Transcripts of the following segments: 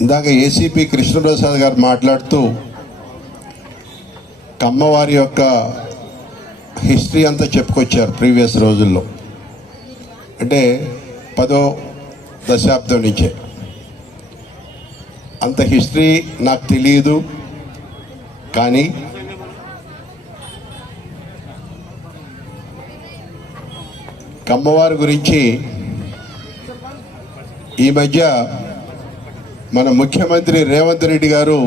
ఇందాక ఏసీపీ కృష్ణప్రసాద్ గారు మాట్లాడుతూ కమ్మవారి యొక్క హిస్టరీ అంతా చెప్పుకొచ్చారు ప్రీవియస్ రోజుల్లో, అంటే 10వ దశాబ్దం నుంచే. అంత హిస్టరీ నాకు తెలియదు, కానీ కమ్మవారి గురించి ఈ మధ్య మన ముఖ్యమంత్రి రేవంత్ రెడ్డి గారు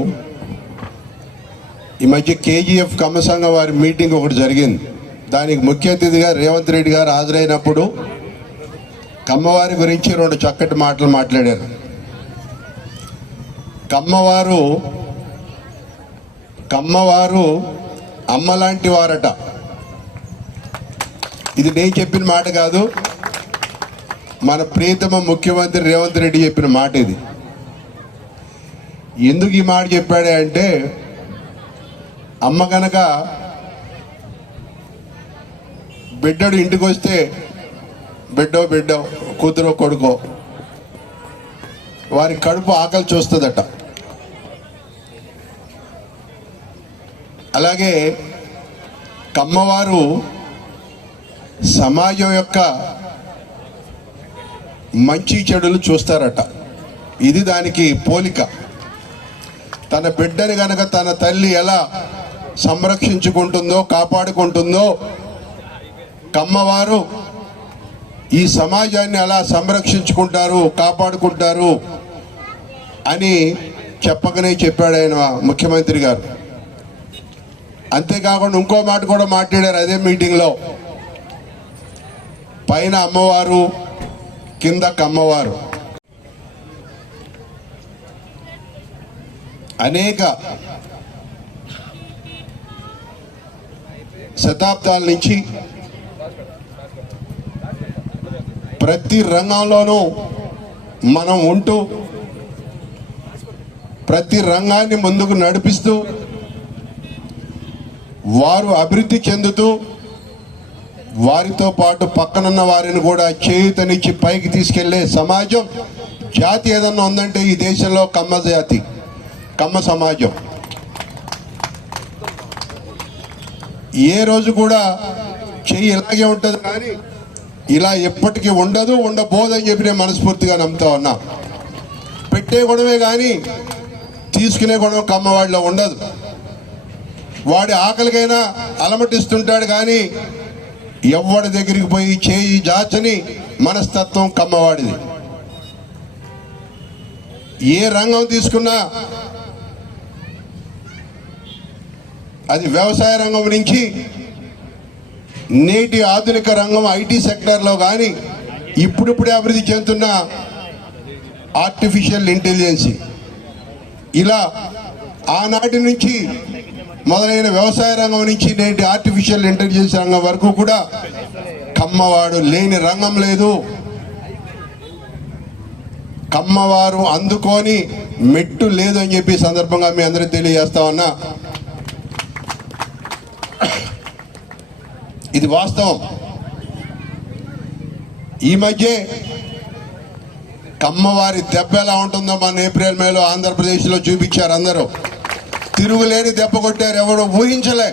ఈ మధ్య కేజీఎఫ్ కమ్మ సంఘం వారి మీటింగ్ ఒకటి జరిగింది. దానికి ముఖ్య అతిథిగా రేవంత్ రెడ్డి గారు హాజరైనప్పుడు కమ్మవారి గురించి 2 చక్కటి మాటలు మాట్లాడారు. కమ్మవారు అమ్మలాంటి వారట. ఇది నేను చెప్పిన మాట కాదు, మన ప్రియతమ ముఖ్యమంత్రి రేవంత్ రెడ్డి చెప్పిన మాట ఇది. ఎందుకు ఈ మాట చెప్పాడే అంటే, అమ్మ కనుక బిడ్డడు ఇంటికి వస్తే బిడ్డో కూతురో కొడుకో వారి కడుపు ఆకలి చూస్తుందట. అలాగే కమ్మవారు సమాజం యొక్క మంచి చెడులు చూస్తారట. ఇది దానికి పోలిక. తన బిడ్డని గనక తన తల్లి ఎలా సంరక్షించుకుంటుందో కాపాడుకుంటుందో, కమ్మవారు ఈ సమాజాన్ని అలా సంరక్షించుకుంటారు కాపాడుకుంటారు అని చెప్పకనే చెప్పాడు ఆయన ముఖ్యమంత్రి గారు. అంతేకాకుండా ఇంకో మాట కూడా మాట్లాడారు అదే మీటింగ్లో. పైన అమ్మవారు, కింద కమ్మవారు. అనేక శతాబ్దాల నుంచి ప్రతి రంగంలోనూ మనం ఉంటూ ప్రతి రంగాన్ని ముందుకు నడిపిస్తూ వారు అభివృద్ధి చెందుతూ వారితో పాటు పక్కనున్న వారిని కూడా చేయూతనిచ్చి పైకి తీసుకెళ్లే సమాజం, జాతి ఏదన్నా ఉందంటే ఈ దేశంలో కమ్మ జాతి, కమ్మ సమాజం. ఏ రోజు కూడా చెయ్యి ఇలాగే ఉంటుంది, కానీ ఇలా ఎప్పటికీ ఉండదు, ఉండబోదని చెప్పి నేను మనస్ఫూర్తిగా నమ్ముతా ఉన్నా. పెట్టే గుణమే కానీ తీసుకునే గుణం కమ్మవాడిలో ఉండదు. వాడి ఆకలికైనా అలమటిస్తుంటాడు, కానీ ఎవడి దగ్గరికి పోయి చేయి జాచని మనస్తత్వం కమ్మవాడిది. ఏ రంగం తీసుకున్నా, అది వ్యవసాయ రంగం నుంచి నేటి ఆధునిక రంగం ఐటీ సెక్టర్లో, కానీ ఇప్పుడిప్పుడే అభివృద్ధి చెందుతున్న ఆర్టిఫిషియల్ ఇంటెలిజెన్స్, ఇలా ఆనాటి నుంచి మొదలైన వ్యవసాయ రంగం నుంచి నేటి ఆర్టిఫిషియల్ ఇంటెలిజెన్స్ రంగం వరకు కూడా కమ్మవాడు లేని రంగం లేదు. కమ్మవారు అందుకొని మెట్టు లేదు అని చెప్పి సందర్భంగా మీ అందరూ తెలియజేస్తా ఉన్నా. ఇది వాస్తవం. ఈ మధ్య కమ్మవారి దెబ్బ ఎలా ఉంటుందో మన ఏప్రిల్ మేలో ఆంధ్రప్రదేశ్లో చూపించారు. అందరూ తిరుగులేని దెబ్బ కొట్టారు, ఎవరు ఊహించలే.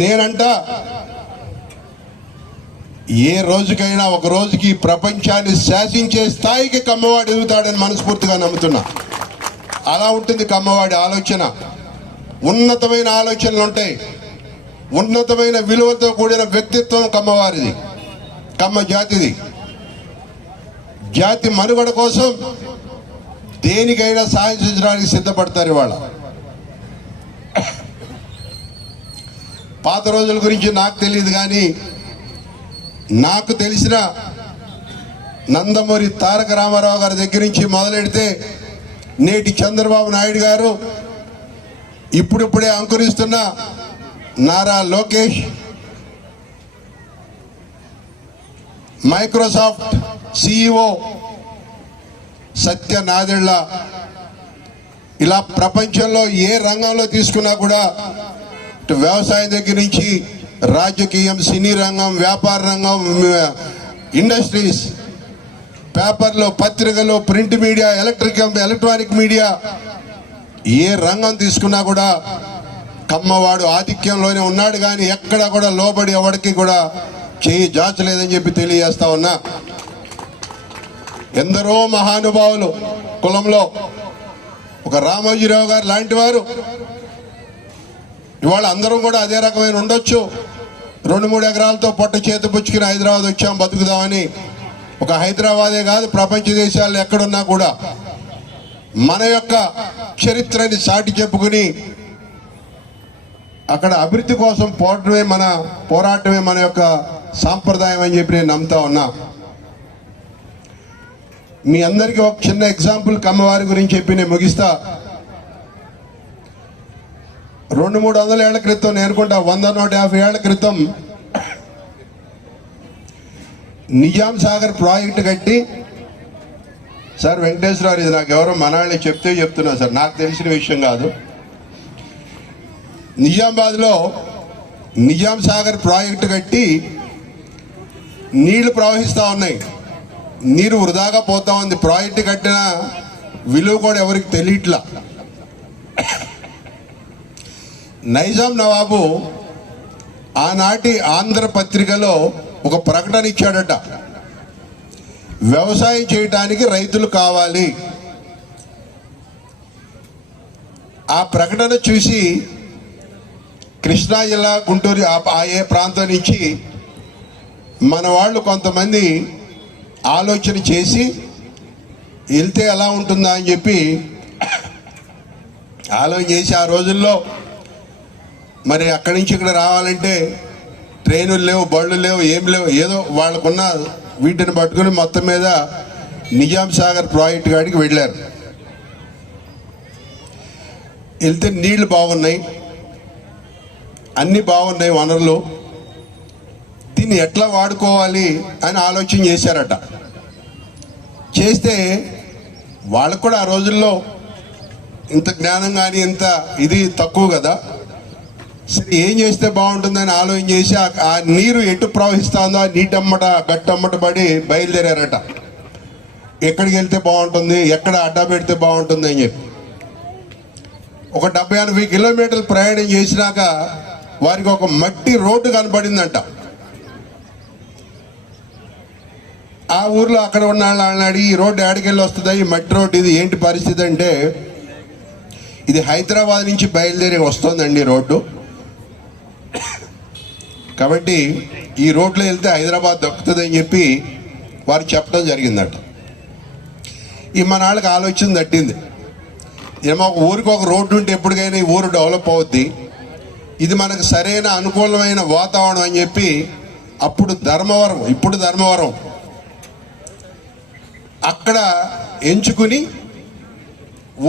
నేనంట ఏ రోజుకైనా ఒక రోజుకి ప్రపంచాన్ని శాసించే స్థాయికి కమ్మవాడు ఎదుగుతాడని మనస్ఫూర్తిగా నమ్ముతున్నా. అలా ఉంటుంది కమ్మవాడి ఆలోచన. ఉన్నతమైన ఆలోచనలు ఉంటాయి, ఉన్నతమైన విలువలతో కూడిన వ్యక్తిత్వం కమ్మవారిది, కమ్మ జాతిది. జాతి మనుగడ కోసం దేనికైనా సాధించడానికి సిద్ధపడతారు. ఇవాళ పాత రోజుల గురించి నాకు తెలియదు, కానీ నాకు తెలిసిన నందమూరి తారక రామారావు గారి దగ్గర నుంచి మొదలెడితే నేటి చంద్రబాబు నాయుడు గారు, ఇప్పుడిప్పుడే అంకురిస్తున్న నారా లోకేష్, మైక్రోసాఫ్ట్ సిఇఓ సత్య నాదెళ్ల, ఇలా ప్రపంచంలో ఏ రంగంలో తీసుకున్నా కూడా వ్యవసాయం దగ్గర నుంచి రాజకీయం, సినీ రంగం, వ్యాపార రంగం, ఇండస్ట్రీస్, పేపర్లు, పత్రికలు, ప్రింట్ మీడియా, ఎలక్ట్రానిక్ మీడియా, ఏ రంగం తీసుకున్నా కూడా కమ్మవాడు ఆధిక్యంలోనే ఉన్నాడు. కానీ ఎక్కడ కూడా లోబడి ఎవరికి కూడా చేయి జాచలేదని చెప్పి తెలియజేస్తా ఉన్నా. ఎందరో మహానుభావులు కులంలో ఒక రామోజీరావు గారు లాంటి వారు ఇవాళ అందరం కూడా అదే రకమైన ఉండొచ్చు. 2-3 ఎకరాలతో పొట్ట చేతి పుచ్చుకుని హైదరాబాద్ వచ్చాం బతుకుదామని. ఒక హైదరాబాదే కాదు, ప్రపంచ దేశాల్లో ఎక్కడున్నా కూడా మన యొక్క చరిత్రని సాటి చెప్పుకుని అక్కడ అభివృద్ధి కోసం పోరాటమే మన యొక్క సాంప్రదాయం అని చెప్పి నేను నమ్ముతా ఉన్నా. మీ అందరికీ ఒక చిన్న ఎగ్జాంపుల్ కమ్మవారి గురించి చెప్పి నేను ముగిస్తా. 200-300 ఏళ్ల క్రితం, నేను అనుకుంటా 100-150 ఏళ్ల క్రితం నిజాం సాగర్ ప్రాజెక్టు కట్టి, సార్ వెంకటేశ్వరరావు, ఇది నాకు ఎవరో మనాళ్ళే చెప్తున్నా సార్, నాకు తెలిసిన విషయం కాదు. నిజామాబాద్లో నిజాం సాగర్ ప్రాజెక్టు కట్టి నీళ్లు ప్రవహిస్తూ ఉన్నాయి. నీరు వృధాగా పోతా ఉంది. ప్రాజెక్టు కట్టిన విలువ కూడా ఎవరికి తెలియట్లా. నైజాం నవాబు ఆనాటి ఆంధ్రపత్రికలో ఒక ప్రకటన ఇచ్చాడట, వ్యవసాయం చేయడానికి రైతులు కావాలి. ఆ ప్రకటన చూసి కృష్ణా జిల్లా, గుంటూరు ఏ ప్రాంతం నుంచి మన వాళ్ళు కొంతమంది ఆలోచన చేసి వెళ్తే ఎలా ఉంటుందా అని చెప్పి ఆలోచన చేసి, ఆ రోజుల్లో మరి అక్కడి నుంచి ఇక్కడ రావాలంటే ట్రైనులు లేవు, బళ్ళు లేవు, ఏం లేవు, ఏదో వాళ్ళకున్న వీటిని పట్టుకుని మొత్తం మీద నిజాం సాగర్ ప్రాజెక్టు కాడికి వెళ్ళారు. వెళ్తే నీళ్లు బాగున్నాయి, అన్నీ బాగున్నాయి, వనరులు, దీన్ని ఎట్లా వాడుకోవాలి అని ఆలోచన చేశారట. చేస్తే వాళ్ళకు కూడా ఆ రోజుల్లో ఇంత జ్ఞానం కానీ ఇంత ఇది తక్కువ కదా. సరే ఏం చేస్తే బాగుంటుందని ఆలోచన చేసి ఆ నీరు ఎటు ప్రవహిస్తుందో ఆ నీటమ్మట గట్టమ్మట పడి బయలుదేరారట. ఎక్కడికి వెళ్తే బాగుంటుంది, ఎక్కడ అడ్డా పెడితే బాగుంటుంది అని చెప్పి ఒక 70-80 కిలోమీటర్లు ప్రయాణం చేసినాక వారికి ఒక మట్టి రోడ్డు కనపడిందంట. ఆ ఊర్లో అక్కడ ఉన్న వాళ్ళని అడిగి, ఈ రోడ్డు ఏడికెళ్ళి వస్తుందా, ఈ మట్టి రోడ్డు, ఇది ఏంటి పరిస్థితి అంటే, ఇది హైదరాబాద్ నుంచి బయలుదేరి వస్తుందండి రోడ్డు, కాబట్టి ఈ రోడ్లో వెళ్తే హైదరాబాద్ దక్కుతుందని చెప్పి వారు చెప్పడం జరిగిందట. ఈ మన వాళ్ళకి ఆలోచన తట్టింది, ఏమో ఒక ఊరికి ఒక రోడ్డు ఉంటే ఎప్పటికైనా ఈ ఊరు డెవలప్ అవుద్ది, ఇది మనకు సరైన అనుకూలమైన వాతావరణం అని చెప్పి అప్పుడు ధర్మవరం అక్కడ ఎంచుకుని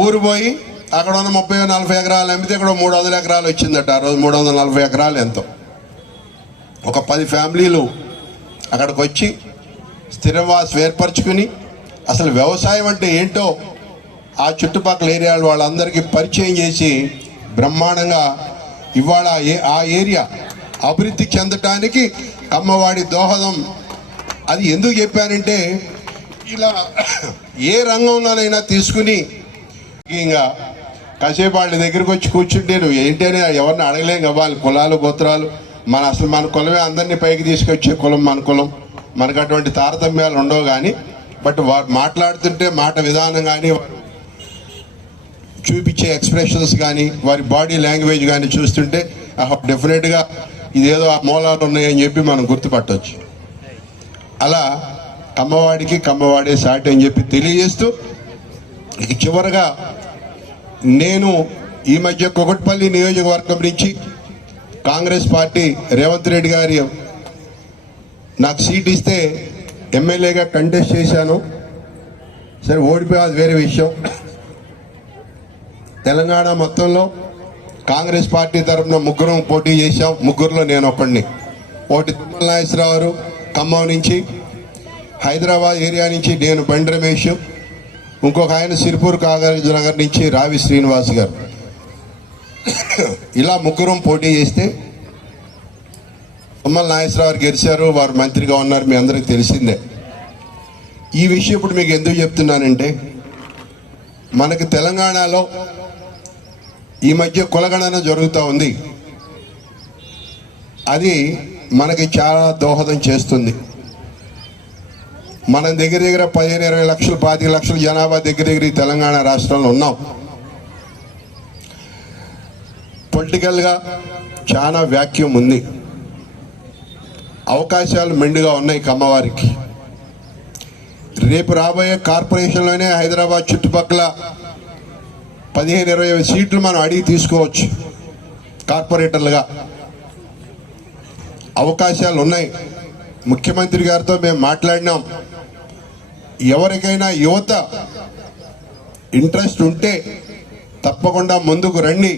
ఊరు పోయి అక్కడ ఉన్న 30-40 ఎకరాలు అమ్మితే ఇక్కడ 300 ఎకరాలు వచ్చిందట. ఆ రోజు 340 ఎకరాలు ఎంతో. ఒక 10 ఫ్యామిలీలు అక్కడికి వచ్చి స్థిరవాసం ఏర్పరచుకుని అసలు వ్యవసాయం అంటే ఏంటో ఆ చుట్టుపక్కల ఏరియాల వాళ్ళందరికీ పరిచయం చేసి బ్రహ్మాండంగా ఇవాళ ఆ ఏరియా అభివృద్ధి చెందటానికి కమ్మవాడి దోహదం. అది ఎందుకు చెప్పానంటే, ఇలా ఏ రంగంలోనైనా తీసుకుని ఇంకా కాసేపు వాళ్ళ దగ్గరికి వచ్చి కూర్చుంటే నువ్వు ఏంటని ఎవరిని అడగలేం కదా. వాళ్ళ కులాలు గోత్రాలు మన కులమే అందరినీ పైకి తీసుకొచ్చే కులం మన కులం, మనకు అటువంటి తారతమ్యాలు ఉండవు. కానీ బట్ వారు మాట్లాడుతుంటే మాట విధానం కానీ, వారు చూపించే ఎక్స్ప్రెషన్స్ కానీ, వారి బాడీ లాంగ్వేజ్ కానీ చూస్తుంటే డెఫినెట్గా ఇదేదో ఆ మూలాలు ఉన్నాయని చెప్పి మనం గుర్తుపట్టవచ్చు. అలా కమ్మవాడే సాటి అని చెప్పి తెలియజేస్తూ, ఇక చివరగా నేను ఈ మధ్య కుకట్పల్లి నియోజకవర్గం నుంచి కాంగ్రెస్ పార్టీ రేవంత్ రెడ్డి గారి నాకు సీట్ ఇస్తే ఎమ్మెల్యేగా కంటెస్ట్ చేశాను. సరే ఓడిపోయి అది వేరే విషయం. తెలంగాణ మొత్తంలో కాంగ్రెస్ పార్టీ తరఫున ముగ్గురం పోటీ చేశాం. ముగ్గురులో నేను ఒకడిని. ఒకటి తుమ్మల నాగేశ్వరరావు గారు ఖమ్మం నుంచి, హైదరాబాద్ ఏరియా నుంచి నేను బండి రమేష్, ఇంకొక ఆయన సిరిపూర్ కాగజ్ నగర్ నుంచి రావి శ్రీనివాస్ గారు. ఇలా ముగ్గురం పోటీ చేస్తే తుమ్మల నాగేశ్వరరావు గారు గెలిచారు, వారు మంత్రిగా ఉన్నారు, మీ అందరికీ తెలిసిందే. ఈ విషయం ఇప్పుడు మీకు ఎందుకు చెప్తున్నానంటే, మనకి తెలంగాణలో ఈ మధ్య కులగణన జరుగుతూ ఉంది. అది మనకి చాలా దోహదం చేస్తుంది. మనం దగ్గర 15-20 లక్షలు 25 లక్షల జనాభా దగ్గర ఈ తెలంగాణ రాష్ట్రంలో ఉన్నాం. పొలిటికల్గా చాలా వ్యాక్యూమ్ ఉంది, అవకాశాలు మెండుగా ఉన్నాయి కమ్మవారికి. రేపు రాబోయే కార్పొరేషన్లోనే హైదరాబాద్ చుట్టుపక్కల 15-20 సీట్లు మనం అడిగి తీసుకోవచ్చు. కార్పొరేటర్లుగా అవకాశాలు ఉన్నాయి. ముఖ్యమంత్రి గారితో మేము మాట్లాడినాం. ఎవరికైనా యువత ఇంట్రెస్ట్ ఉంటే తప్పకుండా ముందుకు రండి.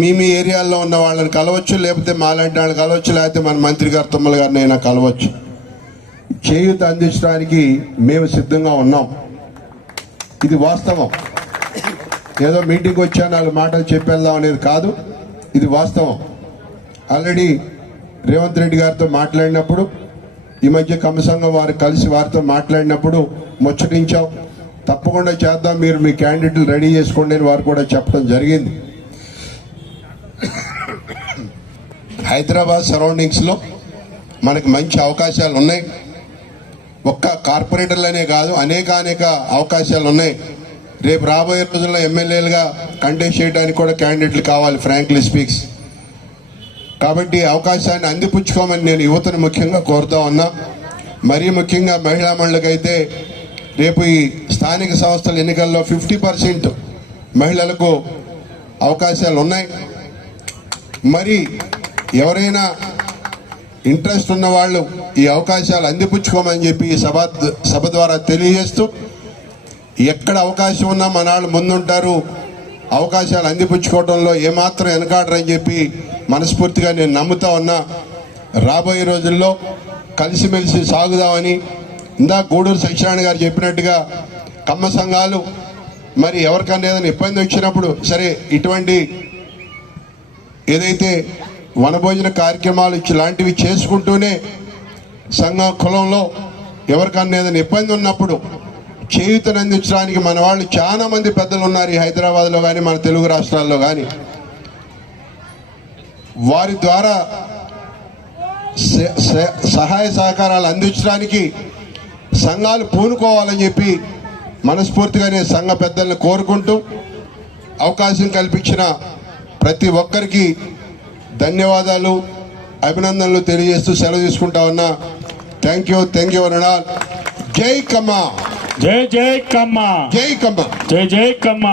మీ ఏరియాల్లో ఉన్న వాళ్ళని కలవచ్చు, లేకపోతే మాలాంటి వాళ్ళని కలవచ్చు, లేకపోతే మన మంత్రి గారు తుమ్మల గారిని అయినా కలవచ్చు. చేయూత అందించడానికి మేము సిద్ధంగా ఉన్నాం. ఇది వాస్తవం. ఏదో మీటింగ్ వచ్చా 4 మాటలు చెప్పేద్దాం అనేది కాదు, ఇది వాస్తవం. ఆల్రెడీ రేవంత్ రెడ్డి గారితో మాట్లాడినప్పుడు, ఈ మధ్య కమ్మ సంఘం వారు కలిసి వారితో మాట్లాడినప్పుడు ముచ్చటించాం. తప్పకుండా చేద్దాం, మీరు మీ క్యాండిడేట్లు రెడీ చేసుకోండి అని వారు కూడా చెప్పడం జరిగింది. హైదరాబాద్ సరౌండింగ్స్లో మనకి మంచి అవకాశాలు ఉన్నాయి. ఒక్క కార్పొరేటర్లనే కాదు, అనేక అవకాశాలు ఉన్నాయి. రేపు రాబోయే రోజుల్లో ఎమ్మెల్యేలుగా కంటెస్ట్ చేయడానికి కూడా క్యాండిడేట్లు కావాలి, ఫ్రాంక్లీ స్పీక్స్. కాబట్టి అవకాశాన్ని అందిపుచ్చుకోమని నేను యువతను ముఖ్యంగా కోరుతా ఉన్నా. మరీ ముఖ్యంగా మహిళా మండలికైతే రేపు ఈ స్థానిక సంస్థల ఎన్నికల్లో 50% మహిళలకు అవకాశాలు ఉన్నాయి. మరి ఎవరైనా ఇంట్రెస్ట్ ఉన్న వాళ్ళు ఈ అవకాశాలు అందిపుచ్చుకోమని చెప్పి ఈ సభ ద్వారా తెలియజేస్తూ, ఎక్కడ అవకాశం ఉన్నా మన వాళ్ళు ముందుంటారు, అవకాశాలు అందిపుచ్చుకోవడంలో ఏమాత్రం వెనకాడరని చెప్పి మనస్ఫూర్తిగా నేను నమ్ముతా ఉన్నా. రాబోయే రోజుల్లో కలిసిమెలిసి సాగుదామని ఇందాక గూడూరు సత్యనారాయణ గారు చెప్పినట్టుగా కమ్మ సంఘాలు మరి ఎవరికన్నా ఏదైనా ఇబ్బంది వచ్చినప్పుడు సరే, ఇటువంటి ఏదైతే వనభోజన కార్యక్రమాలు ఇలాంటివి చేసుకుంటూనే సంఘం కులంలో ఎవరికన్నా ఏదైనా ఇబ్బంది ఉన్నప్పుడు చేయూతను అందించడానికి మన వాళ్ళు చాలా మంది పెద్దలు ఉన్నారు, ఈ హైదరాబాద్లో కానీ మన తెలుగు రాష్ట్రాల్లో కానీ. వారి ద్వారా సహాయ సహకారాలు అందించడానికి సంఘాలు పూనుకోవాలని చెప్పి మనస్ఫూర్తిగా నేను సంఘ పెద్దలను కోరుకుంటూ, అవకాశం కల్పించిన ప్రతి ఒక్కరికి ధన్యవాదాలు, అభినందనలు తెలియజేస్తూ సెలవు తీసుకుంటా ఉన్నా. థ్యాంక్ యూ అరుణాల్. జై కమ్మ, జై జై కమ్మ, జై కమ్మ, జై జై కమ్మ.